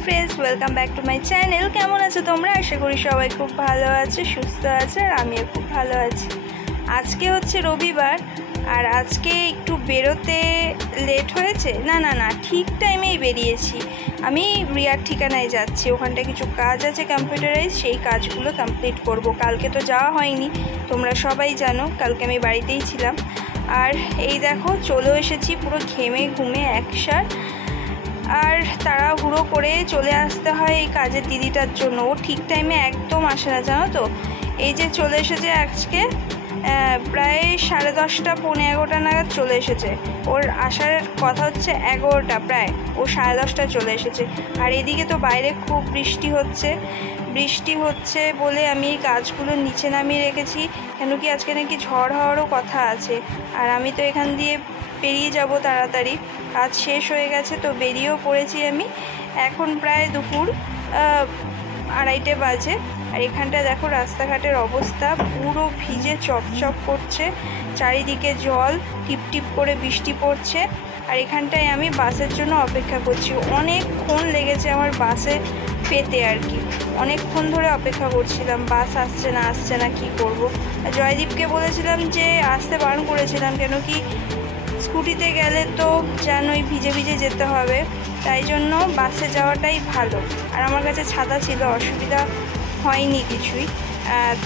Friends welcome back to my channel. केमन आछो तोमरा? आशा करी सबाई खूब भालो आछो, सुस्थ आछो और आमिও खूब भालो आछि। आजके होच्छे रविवार और आजके एकटू बेरोते लेट होयेछे। ना ना ना ठीक टाइमेई बेरिয়েছি। আমি রিয়ার ঠিকানায় যাচ্ছি, ওখানটা কিছু কাজ আছে কম্পিউটারাইজ, সেই কাজগুলো কমপ্লিট করব। কালকে তো যাওয়া হয়নি, তোমরা সবাই জানো কালকে আমি বাড়িতেই ছিলাম। আর এই দেখো চলেও এসেছি পুরো ঘেমে ঘুমে একসার। আর তাড়াহুড়ো করে চলে আসতে হয় এই কাজের দিদিটার জন্য, ও ঠিক টাইমে একদম আসে না জানো তো। এই যে চলে এসেছে আজকে প্রায় 10:30 পৌনে 11টা নাগাদ চলে এসেছে। ওর আসার কথা হচ্ছে 11টা, প্রায় ও 10:30টায় চলে এসেছে। আর এদিকে তো বাইরে খুব বৃষ্টি হচ্ছে বলে আমি এই কাজগুলো নিচে নামিয়ে রেখেছি, কেন কি আজকে নাকি ঝড় হওয়ারও কথা আছে। আর আমি তো এখান দিয়ে বেরিয়ে যাব তাড়াতাড়ি, কাজ শেষ হয়ে গেছে তো বেরিয়েও পড়েছি আমি। এখন প্রায় দুপুর 2:30 বাজে। আর এখানটা দেখো রাস্তাঘাটের অবস্থা পুরো ভিজে চপচপ করছে, চারিদিকে জল, টিপ টিপ করে বৃষ্টি পড়ছে। আর এখানটায় আমি বাসের জন্য অপেক্ষা করছি, অনেকক্ষণ লেগেছে আমার বাসে পেতে আর কি, অনেকক্ষণ ধরে অপেক্ষা করছিলাম, বাস আসছে না কি করব। জয়দীপকে বলেছিলাম যে আসতে বারণ করেছিলাম, কেন কি স্কুটিতে গেলে তো জানোই ভিজে ভিজে যেতে হবে, তাই জন্য বাসে যাওয়াটাই ভালো। আর আমার কাছে ছাতা ছিল, অসুবিধা হয়নি কিছুই।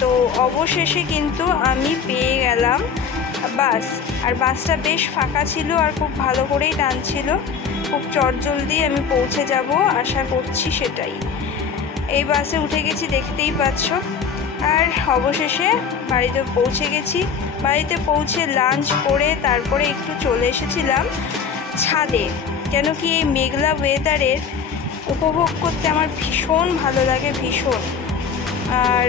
তো অবশেষে কিন্তু আমি পেয়ে গেলাম বাস। আর বাসটা বেশ ফাঁকা ছিল আর খুব ভালো করেই টানছিল, খুব চটজলদি আমি পৌঁছে যাব আশা করছি সেটাই। এই বাসে উঠে গেছি দেখতেই পাচ্ছ। আর অবশেষে বাড়িতে পৌঁছে গেছি। বাড়িতে পৌঁছে লাঞ্চ করে তারপরে একটু চলে এসেছিলাম ছাদে, কেন কি এই মেঘলা ওয়েদারের উপভোগ করতে আমার ভীষণ ভালো লাগে, ভীষণ। আর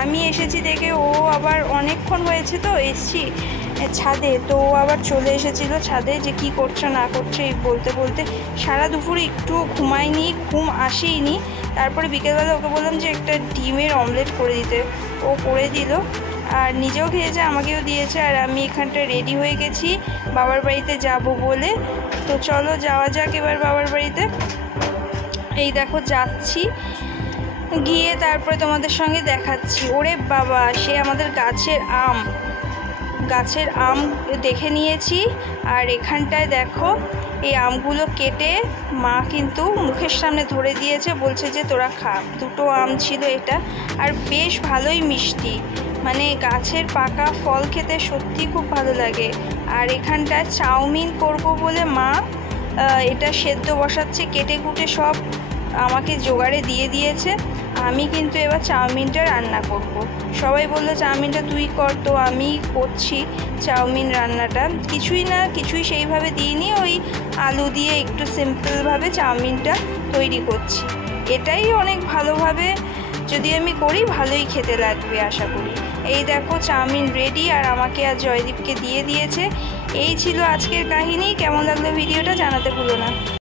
আমি এসেছি দেখে ও আবার অনেকক্ষণ হয়েছে তো এসছি ছাদে, তো ও আবার চলে এসেছিল ছাদে যে কি করছো না করছো এই বলতে বলতে। সারা দুপুর একটু ঘুমাইনি, ঘুম আসেইনি। তারপরে বিকেলবেলা ওকে বললাম যে একটা ডিমের অমলেট করে দিতে, ও করে দিল। আর নিজেও খেয়েছে, আমাকেও দিয়েছে। আর আমি এখানটা রেডি হয়ে গেছি বাবার বাড়িতে যাব বলে। তো চলো যাওয়া যাক এবার বাবার বাড়িতে। এই দেখো যাচ্ছি, গিয়ে তারপরে তোমাদের সঙ্গে দেখাচ্ছি। ওরে বাবা, সে আমাদের গাছের আম দেখে নিয়েছি। আর এখানটায় দেখো এই আমগুলো কেটে মা কিন্তু মুখের সামনে ধরে দিয়েছে, বলছে যে তোরা খা। 2টো আম ছিল এটা, আর বেশ ভালোই মিষ্টি, মানে গাছের পাকা ফল খেতে সত্যি খুব ভালো লাগে। আর এখানটায় চাউমিন করব বলে মা এটা সেদ্ধ বসাচ্ছে, কেটে কুটে সব আমাকে জোগাড়ে দিয়ে দিয়েছে। আমি কিন্তু এবার চাউমিনটা রান্না করব। সবাই বললো চাউমিনটা তুই কর, তো আমি করছি চাউমিন রান্নাটা। কিছুই সেইভাবে দিইনি, ওই আলু দিয়ে একটু সিম্পলভাবে চাউমিনটা তৈরি করছি। এটাই অনেক ভালোভাবে যদি আমি করি ভালোই খেতে লাগবে আশা করি। এই দেখো চাউমিন রেডি, আর আমাকে আর জয়দীপকে দিয়ে দিয়েছে। এই ছিল আজকের কাহিনী। কেমন লাগলো ভিডিওটা জানাতে ভুলো না।